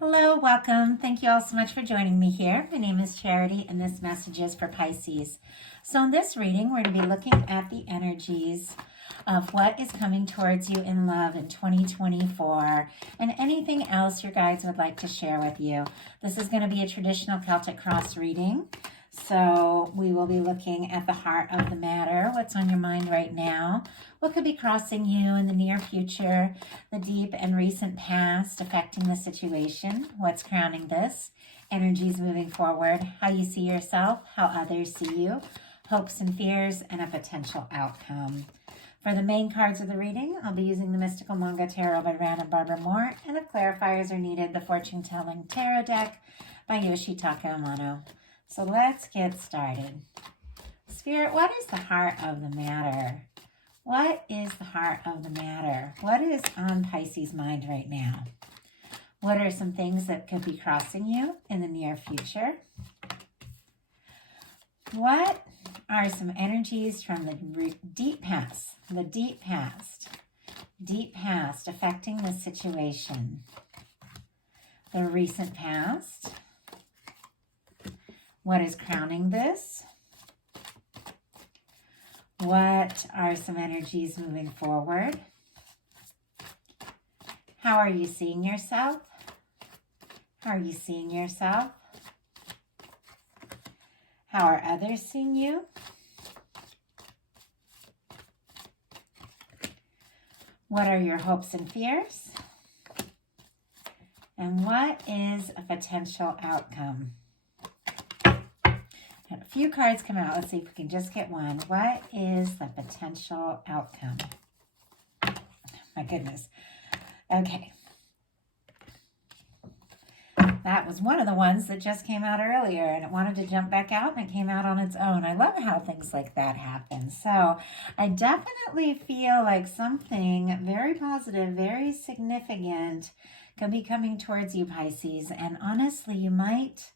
Hello, welcome. Thank you all so much for joining me here. My name is Charity, and this message is for Pisces. So in this reading, we're going to be looking at the energies of what is coming towards you in love in 2024 and anything else your guides would like to share with you. This is going to be a traditional Celtic cross reading. So we will be looking at the heart of the matter, what's on your mind right now, what could be crossing you in the near future, the deep and recent past affecting the situation, what's crowning this, energies moving forward, how you see yourself, how others see you, hopes and fears, and a potential outcome. For the main cards of the reading, I'll be using the Mystical Manga Tarot by Rand and Barbara Moore, and if clarifiers are needed, the Fortune Telling Tarot deck by Yoshitaka Amano. So let's get started. Spirit, what is the heart of the matter? What is the heart of the matter? What is on Pisces' mind right now? What are some things that could be crossing you in the near future? What are some energies from the deep past affecting the situation? The recent past. What is crowning this? What are some energies moving forward? How are you seeing yourself? How are you seeing yourself? How are others seeing you? What are your hopes and fears? And what is a potential outcome? A few cards come out. Let's see if we can just get one. What is the potential outcome? My goodness. Okay. That was one of the ones that just came out earlier, and it wanted to jump back out, and it came out on its own. I love how things like that happen. So I definitely feel like something very positive, very significant can be coming towards you, Pisces. And honestly, you might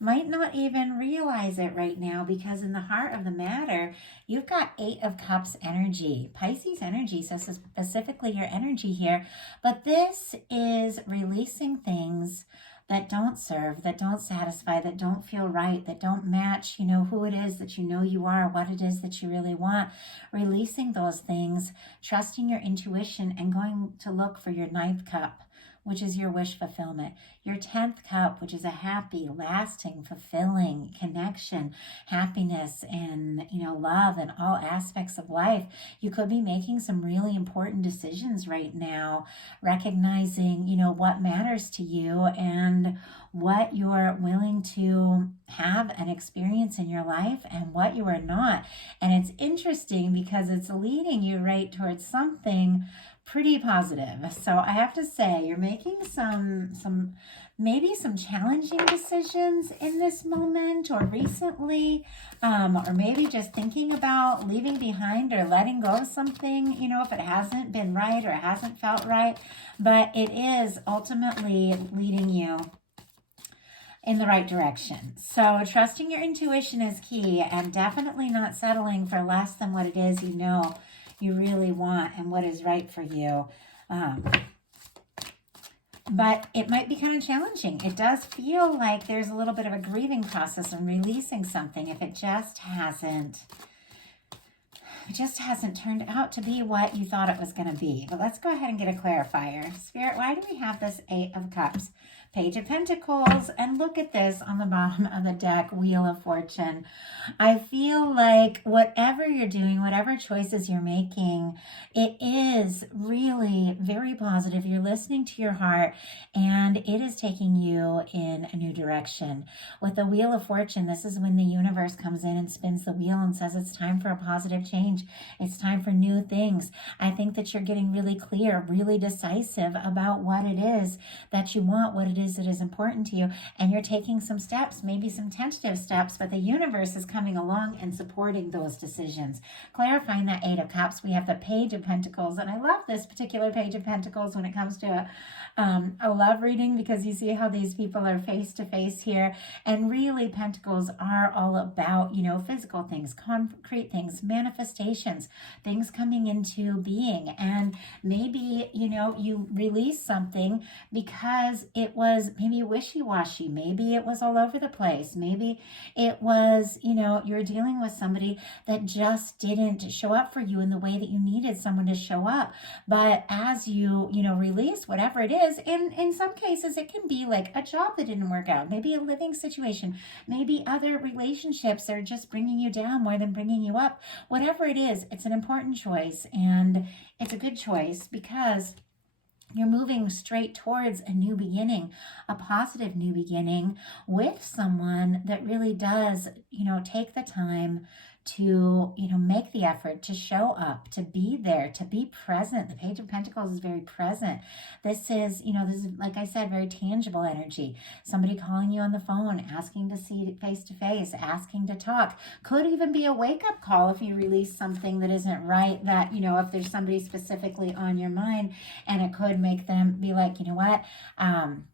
not even realize it right now, because in the heart of the matter, you've got 8 of Cups energy, Pisces energy, so specifically your energy here. But this is releasing things that don't serve, that don't satisfy, that don't feel right, that don't match, who it is that you are, what it is that you really want. Releasing those things, trusting your intuition, and going to look for your 9th cup, which is your wish fulfillment. Your 10th cup, which is a happy, lasting, fulfilling connection, happiness, and, love in all aspects of life. You could be making some really important decisions right now, recognizing, what matters to you and what you're willing to have and experience in your life and what you are not. And it's interesting because it's leading you right towards something pretty positive. So I have to say, you're making maybe some challenging decisions in this moment or recently, or maybe just thinking about leaving behind or letting go of something, if it hasn't been right or it hasn't felt right. But it is ultimately leading you in the right direction. So trusting your intuition is key, and definitely not settling for less than what it is you really want and what is right for you. But it might be kind of challenging. It does feel like there's a little bit of a grieving process and releasing something if it just hasn't turned out to be what you thought it was going to be. But let's go ahead and get a clarifier. Spirit, why do we have this 8 of Cups? Page of Pentacles, and look at this on the bottom of the deck, Wheel of Fortune. I feel like whatever you're doing, whatever choices you're making, it is really very positive. You're listening to your heart, and it is taking you in a new direction. With the Wheel of Fortune, this is when the universe comes in and spins the wheel and says it's time for a positive change. It's time for new things. I think that you're getting really clear, really decisive about what it is that you want, what it is that is important to you, and you're taking some steps, maybe some tentative steps, but the universe is coming along and supporting those decisions. Clarifying that 8 of Cups, we have the Page of Pentacles, and I love this particular Page of Pentacles when it comes to a love reading, because you see how these people are face to face here, and really Pentacles are all about, physical things, concrete things, manifestation, manifestations, things coming into being. And maybe, you know, you release something because it was maybe wishy-washy. Maybe it was all over the place. Maybe it was, you know, you're dealing with somebody that just didn't show up for you in the way that you needed someone to show up. But as you know, release whatever it is, in some cases, it can be like a job that didn't work out, maybe a living situation, maybe other relationships that are just bringing you down more than bringing you up. Whatever it is, it's an important choice, and it's a good choice because you're moving straight towards a new beginning, a positive new beginning with someone that really does, you know, take the time to, you know, make the effort to show up, to be there, to be present. The Page of Pentacles is very present. This is, you know, this is, like I said, very tangible energy. Somebody calling you on the phone, asking to see face to face, asking to talk. Could even be a wake-up call if you release something that isn't right, that, you know, if there's somebody specifically on your mind, and it could make them be like, you know what,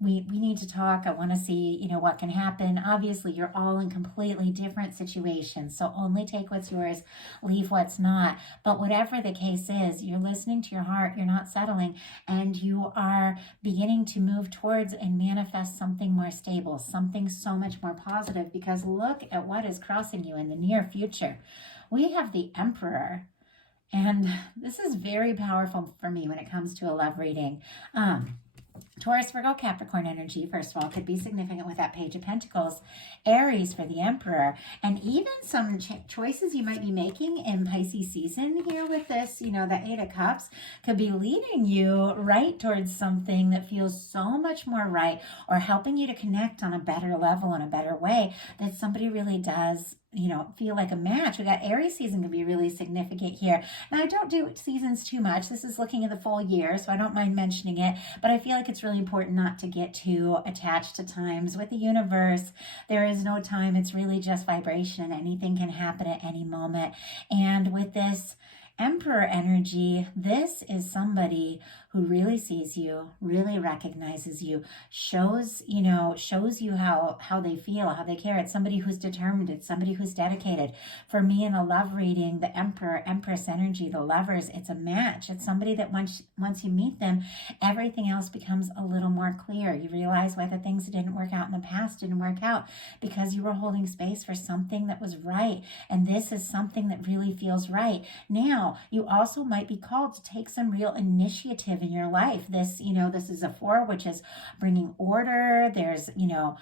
we need to talk. I want to see, you know, what can happen. Obviously, you're all in completely different situations, so only take what's yours, leave what's not. But whatever the case is, you're listening to your heart, you're not settling, and you are beginning to move towards and manifest something more stable, something so much more positive, because look at what is crossing you in the near future. We have the Emperor, and this is very powerful for me when it comes to a love reading. Taurus, Virgo, Capricorn energy, first of all, could be significant with that Page of Pentacles. Aries for the Emperor, and even some choices you might be making in Pisces season here with this, you know, the Eight of Cups could be leading you right towards something that feels so much more right, or helping you to connect on a better level, in a better way, that somebody really does, you know, feel like a match. We got Aries season can be really significant here. Now, I don't do seasons too much. This is looking at the full year, so I don't mind mentioning it, but I feel like it's really important not to get too attached to times. With the universe, there is no time. It's really just vibration. Anything can happen at any moment. And with this Emperor energy, this is somebody who really sees you, really recognizes you, shows you how they feel, how they care. It's somebody who's determined. It's somebody who's dedicated. For me, in a love reading, the Emperor, Empress energy, the lovers, it's a match. It's somebody that once you meet them, everything else becomes a little more clear. You realize why the things that didn't work out in the past didn't work out, because you were holding space for something that was right. And this is something that really feels right. Now, you also might be called to take some real initiative in your life. This, you know, this is a 4, which is bringing order. There's, you know,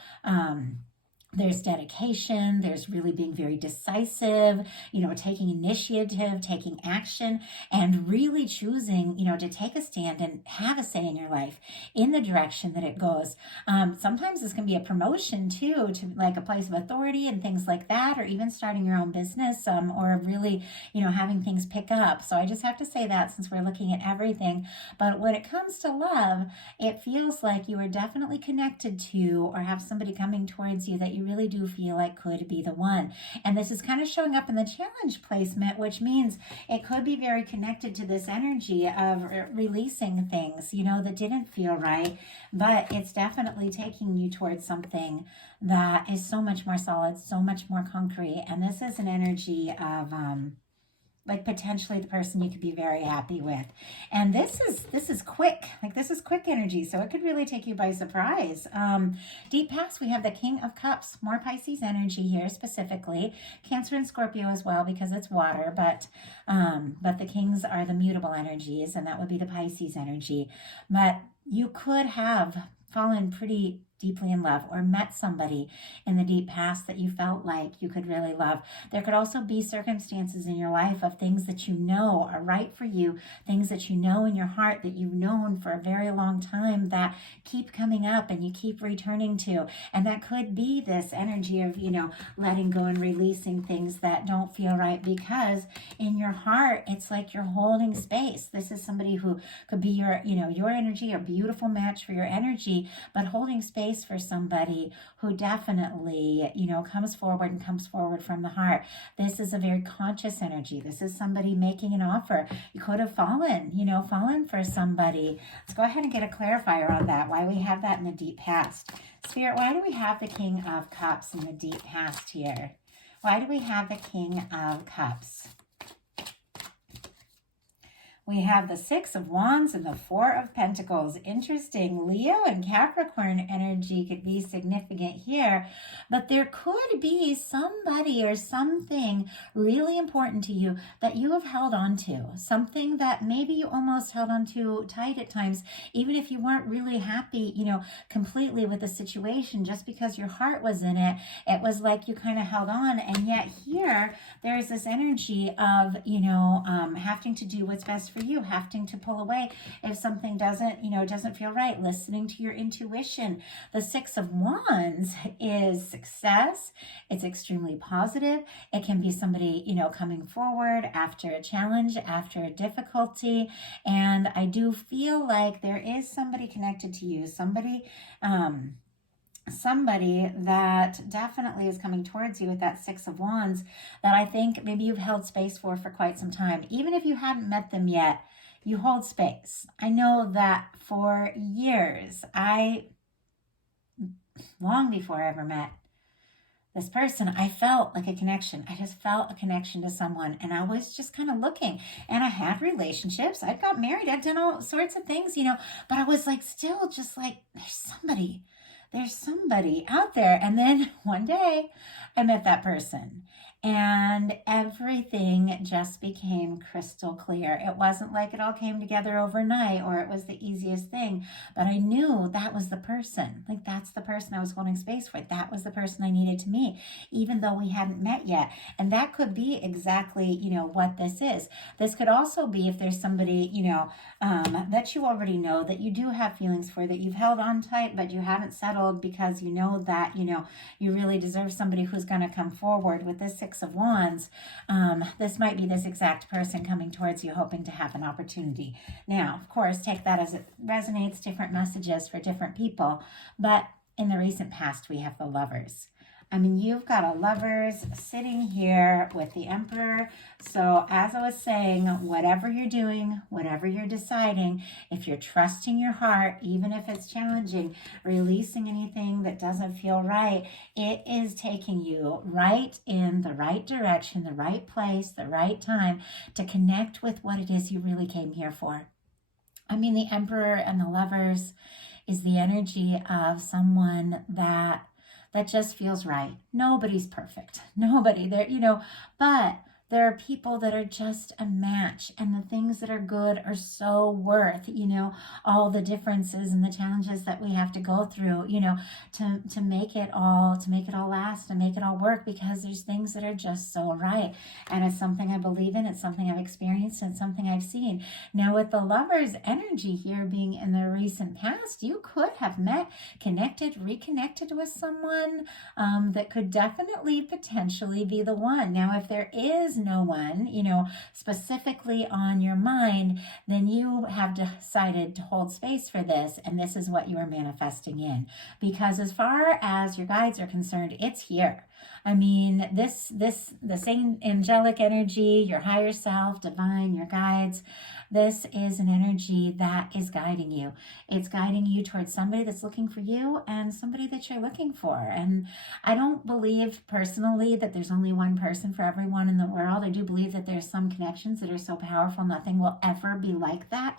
there's dedication, there's really being very decisive, you know, taking initiative, taking action, and really choosing, you know, to take a stand and have a say in your life in the direction that it goes. Sometimes this can be a promotion too, to like a place of authority and things like that, or even starting your own business, or really, you know, having things pick up. So I just have to say that, since we're looking at everything. But when it comes to love, it feels like you are definitely connected to, or have somebody coming towards you that you really do feel like could be the one. And this is kind of showing up in the challenge placement, which means it could be very connected to this energy of releasing things, you know, that didn't feel right, but it's definitely taking you towards something that is so much more solid, so much more concrete. And this is an energy of like potentially the person you could be very happy with. And this is quick, like this is quick energy, so it could really take you by surprise. Deep past, we have the King of Cups, more Pisces energy here specifically, Cancer and Scorpio as well, because it's water, but the kings are the mutable energies, and that would be the Pisces energy. But you could have fallen pretty deeply in love, or met somebody in the deep past that you felt like you could really love. There could also be circumstances in your life of things that you know are right for you, things that you know in your heart that you've known for a very long time that keep coming up and you keep returning to. And that could be this energy of, you know, letting go and releasing things that don't feel right, because in your heart, it's like you're holding space. This is somebody who could be your, you know, your energy, a beautiful match for your energy, but holding space for somebody who definitely, you know, comes forward from the heart. This is a very conscious energy. This is somebody making an offer. You could have fallen for somebody. Let's go ahead and get a clarifier on that, why we have that in the deep past. Spirit, why do we have the King of Cups in the deep past here? Why do we have the King of Cups? We have the Six of Wands and the Four of Pentacles. Interesting. Leo and Capricorn energy could be significant here, but there could be somebody or something really important to you that you have held on to. Something that maybe you almost held on to tight at times, even if you weren't really happy, completely with the situation, just because your heart was in it. It was like you kind of held on. And yet here, there's this energy of, having to do what's best for you, having to pull away if something doesn't feel right, listening to your intuition. The Six of Wands is success. It's extremely positive. It can be somebody, coming forward after a challenge, after a difficulty. And I do feel like there is somebody connected to you, somebody that definitely is coming towards you with that Six of Wands that I think maybe you've held space for quite some time. Even if you hadn't met them yet, you hold space. I know that for years, long before I ever met this person, I felt like a connection. I just felt a connection to someone, and I was just kind of looking, and I had relationships. I got married. I'd done all sorts of things, but I was like, still just like, there's somebody out there. And then one day I met that person, and everything just became crystal clear. It wasn't like it all came together overnight or it was the easiest thing, but I knew that was the person. Like, that's the person I was holding space for. That was the person I needed to meet, even though we hadn't met yet. And that could be exactly, what this is. This could also be if there's somebody, that you already know, that you do have feelings for, that you've held on tight, but you haven't settled because you know that, you really deserve somebody who's going to come forward. With this Six of Wands, this might be this exact person coming towards you, hoping to have an opportunity. Now, of course, take that as it resonates, different messages for different people. But in the recent past, we have the Lovers. I mean, you've got a Lovers sitting here with the Emperor. So as I was saying, whatever you're doing, whatever you're deciding, if you're trusting your heart, even if it's challenging, releasing anything that doesn't feel right, it is taking you right in the right direction, the right place, the right time to connect with what it is you really came here for. I mean, the Emperor and the Lovers is the energy of someone that just feels right. Nobody's perfect. Nobody there, but there are people that are just a match, and the things that are good are so worth, all the differences and the challenges that we have to go through, to make it all last and make it all work, because there's things that are just so right. And it's something I believe in. It's something I've experienced, and something I've seen. Now, with the Lovers energy here being in the recent past, you could have met, connected, reconnected with someone that could definitely potentially be the one. Now, if there is no one, specifically on your mind, then you have decided to hold space for this, and this is what you are manifesting in. Because as far as your guides are concerned, it's here. I mean, the same angelic energy, your higher self, divine, your guides, this is an energy that is guiding you. It's guiding you towards somebody that's looking for you and somebody that you're looking for. And I don't believe personally that there's only one person for everyone in the world. I do believe that there's some connections that are so powerful, nothing will ever be like that,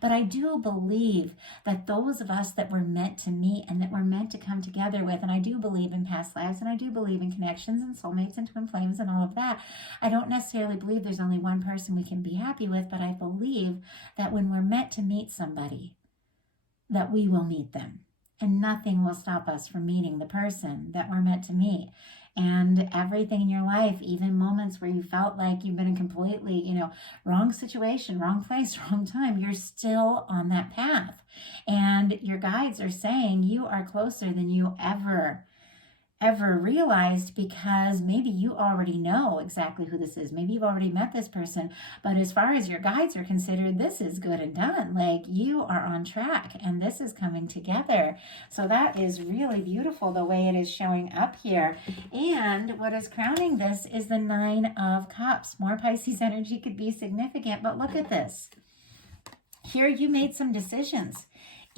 But I do believe that those of us that were meant to meet and that we're meant to come together with, and I do believe in past lives, and I do believe in connections and soulmates and twin flames and all of that. I don't necessarily believe there's only one person we can be happy with, but I believe that when we're meant to meet somebody, that we will meet them. And nothing will stop us from meeting the person that we're meant to meet. And everything in your life, even moments where you felt like you've been in completely, wrong situation, wrong place, wrong time, you're still on that path. And your guides are saying you are closer than you ever realized, because maybe you already know exactly who this is. Maybe you've already met this person, but as far as your guides are considered, this is good and done. Like, you are on track and this is coming together. So that is really beautiful the way it is showing up here. And what is crowning this is the Nine of Cups. More Pisces energy could be significant, but look at this. Here you made some decisions.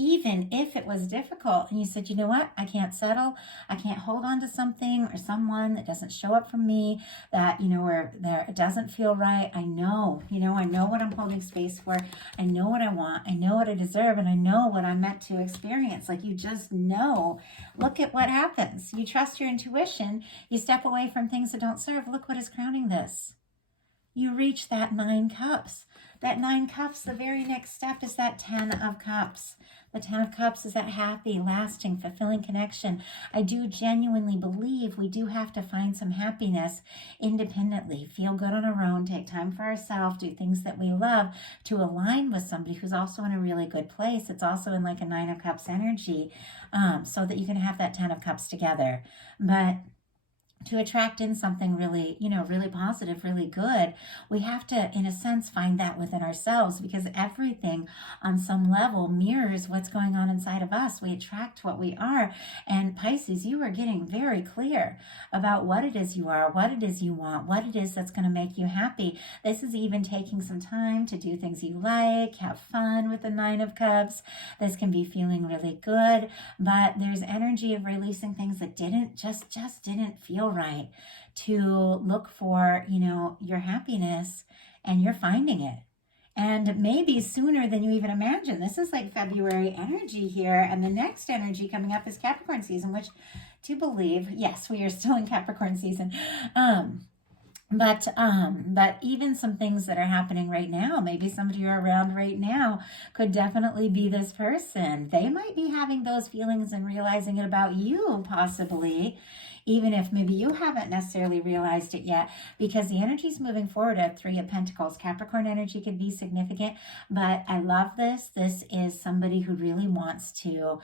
even if it was difficult and you said, you know what, I can't settle, I can't hold on to something or someone that doesn't show up for me, that, or there, it doesn't feel right. I know, I know what I'm holding space for. I know what I want. I know what I deserve, and I know what I'm meant to experience. Like, you just know. Look at what happens. You trust your intuition. You step away from things that don't serve. Look what is crowning this. You reach that 9 cups. That 9 cups, the very next step is that 10 of cups. The 10 of cups is that happy, lasting, fulfilling connection. I do genuinely believe we do have to find some happiness independently, feel good on our own, take time for ourselves, do things that we love to align with somebody who's also in a really good place. It's also in like a 9 of cups energy, so that you can have that 10 of cups together. But to attract in something really, really positive, really good, we have to, in a sense, find that within ourselves, because everything on some level mirrors what's going on inside of us. We attract what we are. And Pisces, you are getting very clear about what it is you are, what it is you want, what it is that's going to make you happy. This is even taking some time to do things you like, have fun with the 9 of cups. This can be feeling really good, but there's energy of releasing things that just didn't feel right, to look for, your happiness, and you're finding it. And maybe sooner than you even imagine. This is like February energy here. And the next energy coming up is Capricorn season, which, to believe, yes, we are still in Capricorn season. But even some things that are happening right now, maybe somebody you're around right now could definitely be this person. They might be having those feelings and realizing it about you, possibly, even if maybe you haven't necessarily realized it yet, because the energy is moving forward at 3 of Pentacles. Capricorn energy could be significant, but I love this. This is somebody who really wants to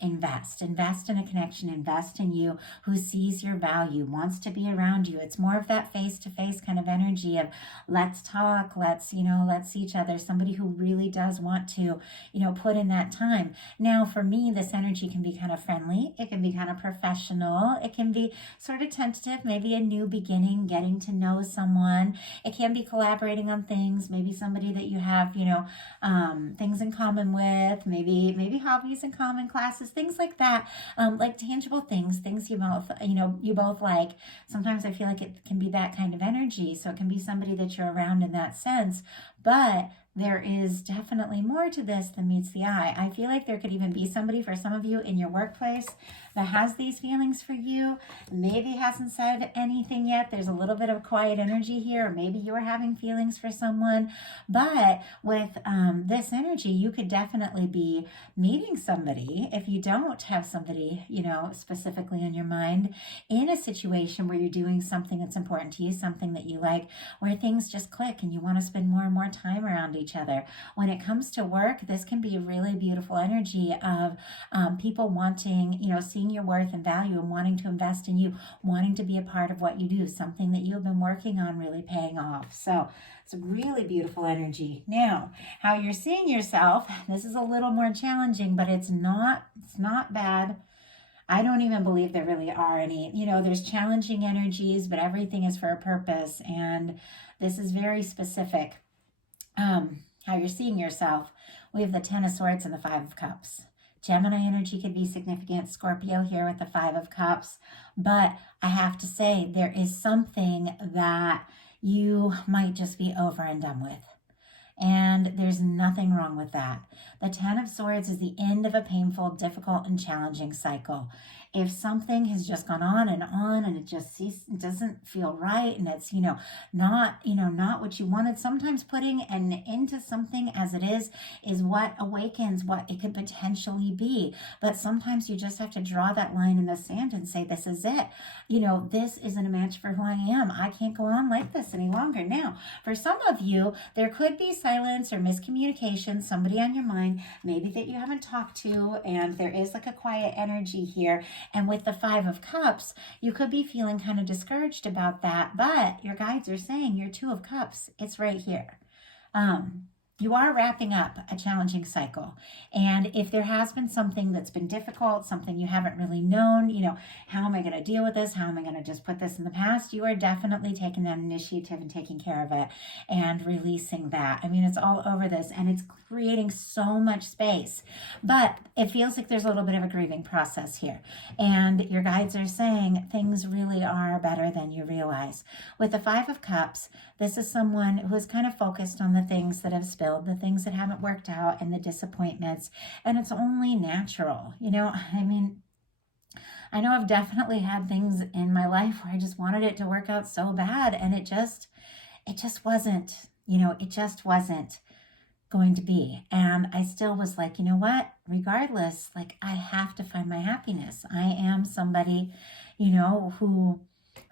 invest in a connection, invest in you, who sees your value, wants to be around you. It's more of that face-to-face kind of energy of let's talk, let's see each other. Somebody who really does want to, put in that time. Now, for me, this energy can be kind of friendly. It can be kind of professional. It can be sort of tentative, maybe a new beginning, getting to know someone. It can be collaborating on things, maybe somebody that you have, things in common with, maybe hobbies in common, classes, things like that, like tangible things you both like. Sometimes I feel like it can be that kind of energy, so it can be somebody that you're around in that sense, but there is definitely more to this than meets the eye. I feel like there could even be somebody, for some of you in your workplace, that has these feelings for you, maybe hasn't said anything yet. There's a little bit of quiet energy here, or maybe you're having feelings for someone. But with this energy, you could definitely be meeting somebody, if you don't have somebody, specifically in your mind, in a situation where you're doing something that's important to you, something that you like, where things just click and you want to spend more and more time around each other. When it comes to work, this can be a really beautiful energy of people wanting, seeing your worth and value and wanting to invest in you, wanting to be a part of what you do, something that you've been working on really paying off. So it's a really beautiful energy. Now, how you're seeing yourself, this is a little more challenging, but it's not bad. I don't even believe there really are any, there's challenging energies, but everything is for a purpose. And this is very specific. How you're seeing yourself. We have the 10 of Swords and the 5 of Cups. Gemini energy could be significant. Scorpio here with the 5 of Cups. But I have to say, there is something that you might just be over and done with. And there's nothing wrong with that. The 10 of Swords is the end of a painful, difficult, and challenging cycle. If something has just gone on and it just doesn't feel right, and it's, not what you wanted, sometimes putting an end to something as it is what awakens what it could potentially be. But sometimes you just have to draw that line in the sand and say, this is it. This isn't a match for who I am. I can't go on like this any longer. Now, for some of you, there could be silence or miscommunication, somebody on your mind, maybe that you haven't talked to, and there is like a quiet energy here. And with the 5 of Cups, you could be feeling kind of discouraged about that, but your guides are saying your 2 of Cups, it's right here. you are wrapping up a challenging cycle. And if there has been something that's been difficult, something you haven't really known, how am I going to deal with this? How am I going to just put this in the past? You are definitely taking that initiative and taking care of it and releasing that. I mean, it's all over this and it's creating so much space. But it feels like there's a little bit of a grieving process here. And your guides are saying things really are better than you realize. With the Five of Cups, this is someone who is kind of focused on the things that have spilled, the things that haven't worked out, and the disappointments. And it's only natural. I mean, I know I've definitely had things in my life where I just wanted it to work out so bad, and it just wasn't, it just wasn't going to be. And I still was like, you know what, regardless, like I have to find my happiness. I am somebody,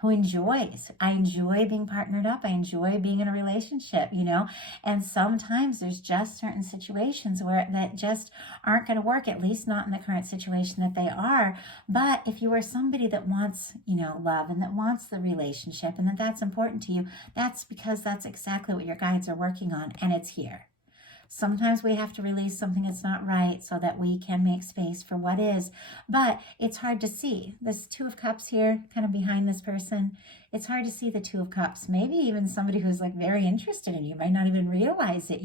who enjoys. I enjoy being partnered up. I enjoy being in a relationship, and sometimes there's just certain situations where that just aren't going to work, at least not in the current situation that they are. But if you are somebody that wants, love and that wants the relationship and that's important to you, that's because that's exactly what your guides are working on, and it's here. Sometimes we have to release something that's not right so that we can make space for what is. But it's hard to see. This Two of Cups here, kind of behind this person, it's hard to see the Two of Cups. Maybe even somebody who's like very interested in you might not even realize it,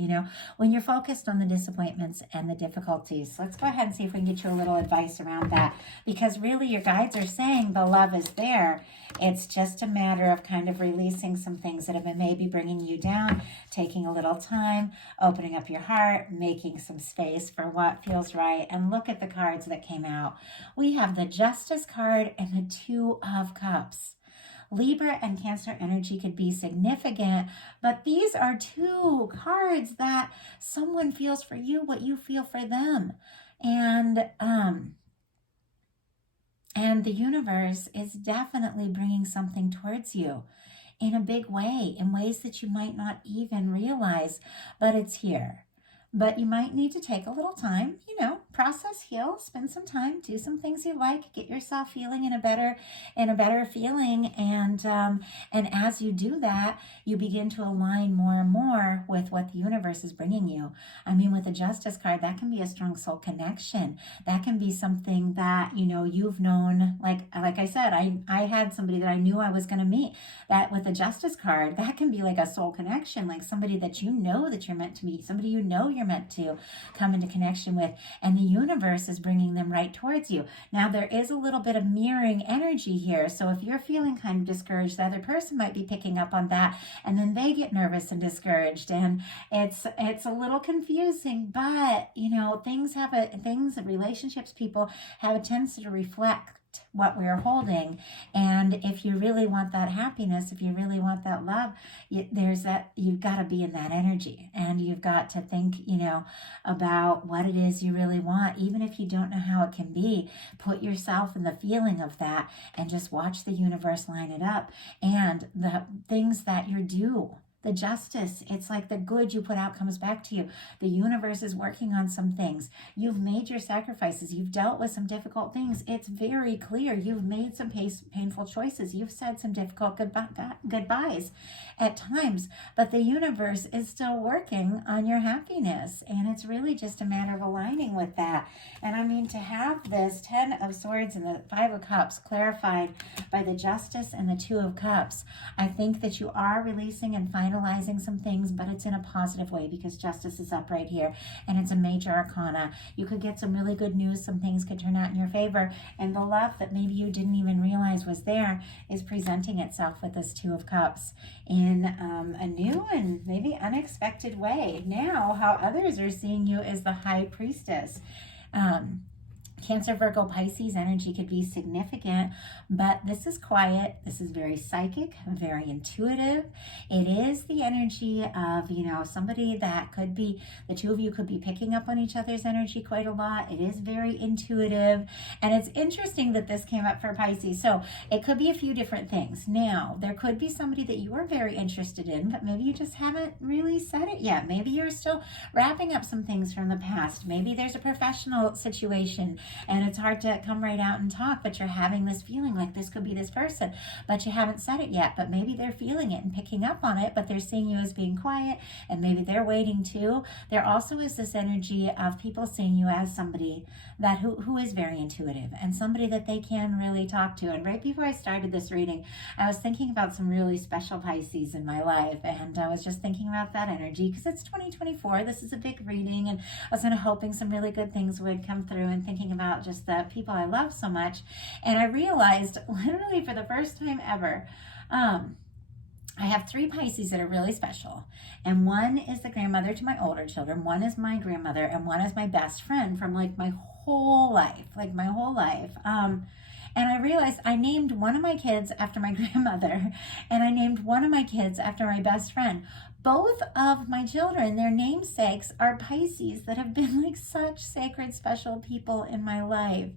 when you're focused on the disappointments and the difficulties. So let's go ahead and see if we can get you a little advice around that. Because really your guides are saying the love is there. It's just a matter of kind of releasing some things that have been maybe bringing you down, taking a little time, opening up your heart, making some space for what feels right. And look at the cards that came out. We have the Justice card and the Two of Cups. Libra and Cancer energy could be significant, but these are two cards that someone feels for you what you feel for them. And the universe is definitely bringing something towards you in a big way, in ways that you might not even realize, but it's here. But you might need to take a little time, process, heal, spend some time, do some things you like, get yourself feeling in a better feeling. And as you do that, you begin to align more and more with what the universe is bringing you. I mean, with the Justice card, that can be a strong soul connection. That can be something that, you've known, like I said, I had somebody that I knew I was going to meet. That with the Justice card, that can be like a soul connection, like somebody that that you're meant to meet, somebody you're meant to come into connection with, and the universe is bringing them right towards you. Now, there is a little bit of mirroring energy here, so if you're feeling kind of discouraged, the other person might be picking up on that, and then they get nervous and discouraged, and it's a little confusing, but relationships, people have a tendency to reflect what we're holding. And if you really want that happiness, if you really want that love, you've got to be in that energy, and you've got to think, about what it is you really want. Even if you don't know how it can be, put yourself in the feeling of that and just watch the universe line it up. And the things that you're due, the justice, it's like the good you put out comes back to you. The universe is working on some things. You've made your sacrifices. You've dealt with some difficult things. It's very clear. You've made some painful choices. You've said some difficult goodbyes at times, but the universe is still working on your happiness. And it's really just a matter of aligning with that. And I mean, to have this 10 of Swords and the 5 of Cups clarified by the Justice and the 2 of Cups, I think that you are releasing and finalizing some things, but it's in a positive way because Justice is up right here, and it's a major arcana. You could get some really good news. Some things could turn out in your favor, and the love that maybe you didn't even realize was there is presenting itself with this 2 of Cups in a new and maybe unexpected way. Now, how others are seeing you is the High Priestess. Cancer, Virgo, Pisces energy could be significant, but this is quiet. This is very psychic, very intuitive. It is the energy of, somebody that could be, the two of you could be picking up on each other's energy quite a lot. It is very intuitive, and it's interesting that this came up for Pisces. So it could be a few different things. Now, there could be somebody that you are very interested in, but maybe you just haven't really said it yet. Maybe you're still wrapping up some things from the past. Maybe there's a professional situation and it's hard to come right out and talk, but you're having this feeling like this could be this person, but you haven't said it yet, but maybe they're feeling it and picking up on it, but they're seeing you as being quiet, and maybe they're waiting too. There also is this energy of people seeing you as somebody that who is very intuitive and somebody that they can really talk to. And right before I started this reading, I was thinking about some really special Pisces in my life, and I was just thinking about that energy because it's 2024. This is a big reading, and I was kind of hoping some really good things would come through, and thinking about just the people I love so much. And I realized literally for the first time ever, I have 3 Pisces that are really special. And one is the grandmother to my older children, one is my grandmother, and one is my best friend from like my whole life, and I realized I named one of my kids after my grandmother, and I named one of my kids after my best friend. Both of my children, their namesakes are Pisces that have been like such sacred, special people in my life.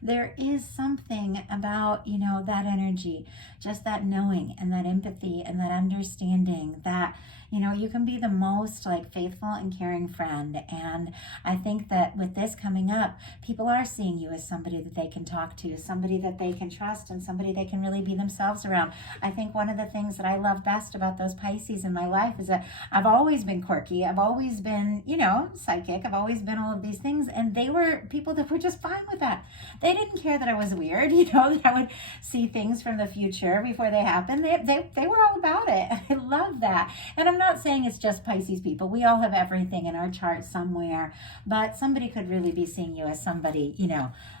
There is something about, that energy, just that knowing and that empathy and that understanding that, you can be the most like faithful and caring friend. And I think that with this coming up, people are seeing you as somebody that they can talk to, somebody that they can trust, and somebody they can really be themselves around. I think one of the things that I love best about those Pisces in my life is that I've always been quirky. I've always been, psychic. I've always been all of these things. And they were people that were just fine with that. They didn't care that I was weird, that I would see things from the future before they happened. They were all about it. I love that. And I'm not saying it's just Pisces people. We all have everything in our chart somewhere, but somebody could really be seeing you as somebody,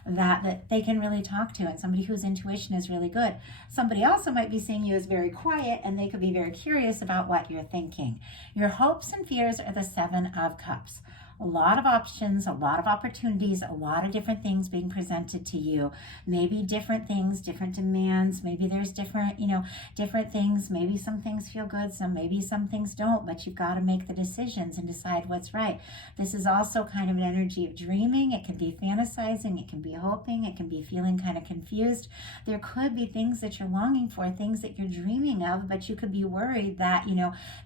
that they can really talk to, and somebody whose intuition is really good. Somebody also might be seeing you as very quiet, and they could be very curious about what you're thinking. Your hopes and fears are the 7 of Cups. A lot of options, a lot of opportunities, a lot of different things being presented to you. Maybe different things, different demands. Maybe there's different things. Maybe some things feel good, maybe some things don't, but you've got to make the decisions and decide what's right. This is also kind of an energy of dreaming. It can be fantasizing. It can be hoping. It can be feeling kind of confused. There could be things that you're longing for, things that you're dreaming of, but you could be worried that,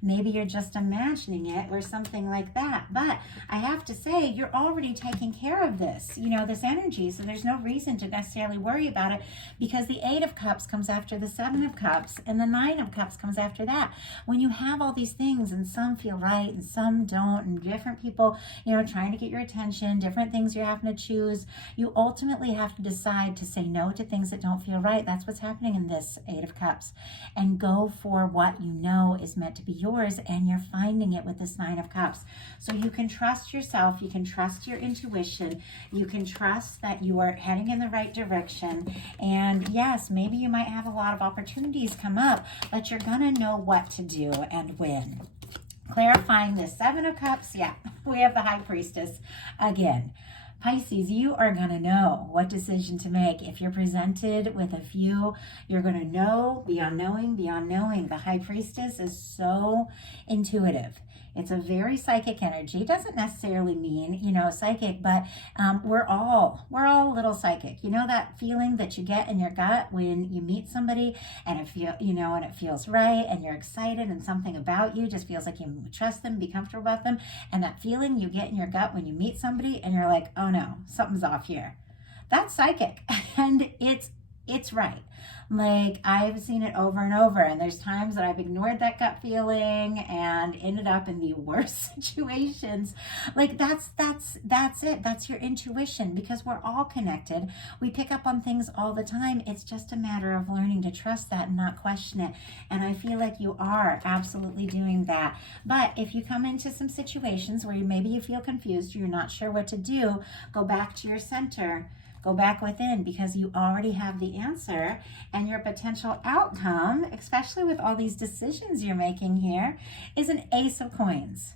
maybe you're just imagining it or something like that. But I have to say, you're already taking care of this, this energy. So there's no reason to necessarily worry about it, because the 8 of Cups comes after the 7 of Cups, and the 9 of Cups comes after that. When you have all these things, and some feel right and some don't, and different people, trying to get your attention, different things you're having to choose, you ultimately have to decide to say no to things that don't feel right. That's what's happening in this 8 of Cups, and go for what you know is meant to be yours, and you're finding it with this 9 of Cups. So you can trust yourself, you can trust your intuition, you can trust that you are heading in the right direction. And yes, maybe you might have a lot of opportunities come up, but you're gonna know what to do and when. Clarifying this 7 of Cups, we have the High Priestess again. Pisces, you are going to know what decision to make. If you're presented with a few, you're going to know beyond knowing, beyond knowing. The High Priestess is so intuitive. It's a very psychic energy. It doesn't necessarily mean, psychic, but we're all a little psychic. That feeling that you get in your gut when you meet somebody and it feels right, and you're excited, and something about you just feels like you trust them, be comfortable about them. And that feeling you get in your gut when you meet somebody and you're like, oh no, something's off here. That's psychic, and it's right. Like, I've seen it over and over, and there's times that I've ignored that gut feeling and ended up in the worst situations. Like, that's it. That's your intuition, because we're all connected. We pick up on things all the time. It's just a matter of learning to trust that and not question it. And I feel like you are absolutely doing that. But if you come into some situations where maybe you feel confused, you're not sure what to do, go back to your center. Go back within, because you already have the answer, and your potential outcome, especially with all these decisions you're making here, is an Ace of Coins.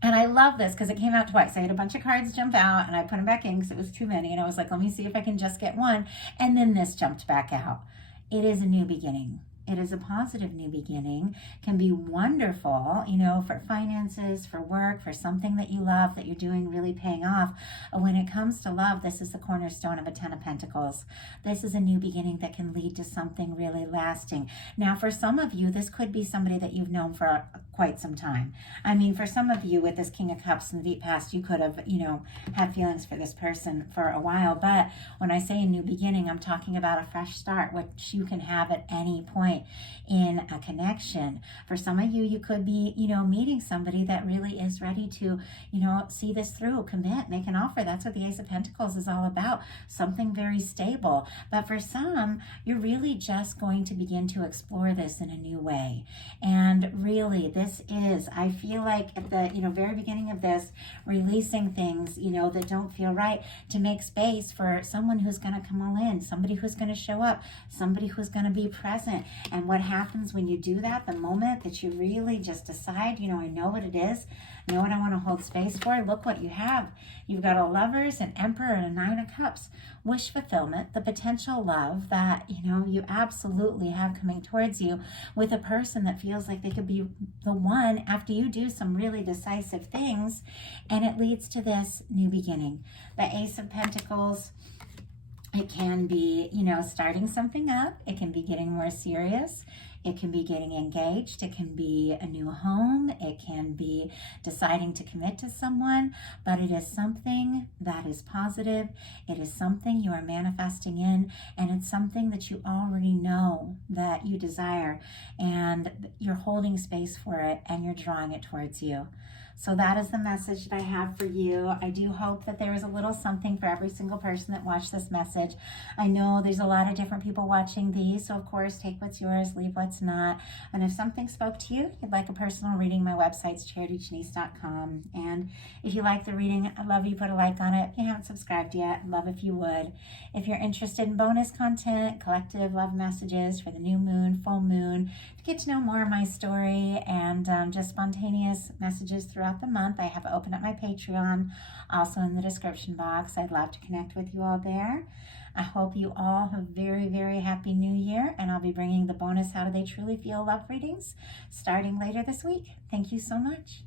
And I love this because it came out twice. I had a bunch of cards jump out, and I put them back in because it was too many. And I was like, let me see if I can just get one. And then this jumped back out. It is a new beginning. It is a positive new beginning, can be wonderful, you know, for finances, for work, for something that you love, that you're doing really paying off. When it comes to love, this is the cornerstone of a 10 of Pentacles. This is a new beginning that can lead to something really lasting. Now, for some of you, this could be somebody that you've known for quite some time. I mean, for some of you with this King of Cups in the deep past, you could have, you know, had feelings for this person for a while. But when I say a new beginning, I'm talking about a fresh start, which you can have at any point in a connection. For some of you, you could be, you know, meeting somebody that really is ready to, you know, see this through, commit, make an offer. That's what the Ace of Pentacles is all about. Something very stable. But for some, you're really just going to begin to explore this in a new way. And really, this is, I feel like at the, you know, very beginning of this, releasing things, you know, that don't feel right, to make space for someone who's going to come all in, somebody who's going to show up, somebody who's going to be present. And what happens when you do that, the moment that you really just decide, you know, I know what it is, I know what I want to hold space for, look what you have. You've got a Lovers, an Emperor, and a Nine of Cups. Wish fulfillment, the potential love that, you know, you absolutely have coming towards you with a person that feels like they could be the one after you do some really decisive things, and it leads to this new beginning. The Ace of Pentacles, it can be, you know, starting something up. It can be getting more serious. It can be getting engaged. It can be a new home. It can be deciding to commit to someone. But it is something that is positive. It is something you are manifesting in. And it's something that you already know that you desire. And you're holding space for it and you're drawing it towards you. So that is the message that I have for you. I do hope that there is a little something for every single person that watched this message. I know there's a lot of different people watching these, so of course, take what's yours, leave what's not. And if something spoke to you, you'd like a personal reading, my website's charityjanice.com. And if you like the reading, I'd love you put a like on it. If you haven't subscribed yet, I'd love if you would. If you're interested in bonus content, collective love messages for the new moon, full moon, to get to know more of my story, and just spontaneous messages throughout the month, I have opened up my Patreon, also in the description box. I'd love to connect with you all there. I hope you all have a very, very happy new year, and I'll be bringing the bonus How Do They Truly Feel love readings starting later this week. Thank you so much.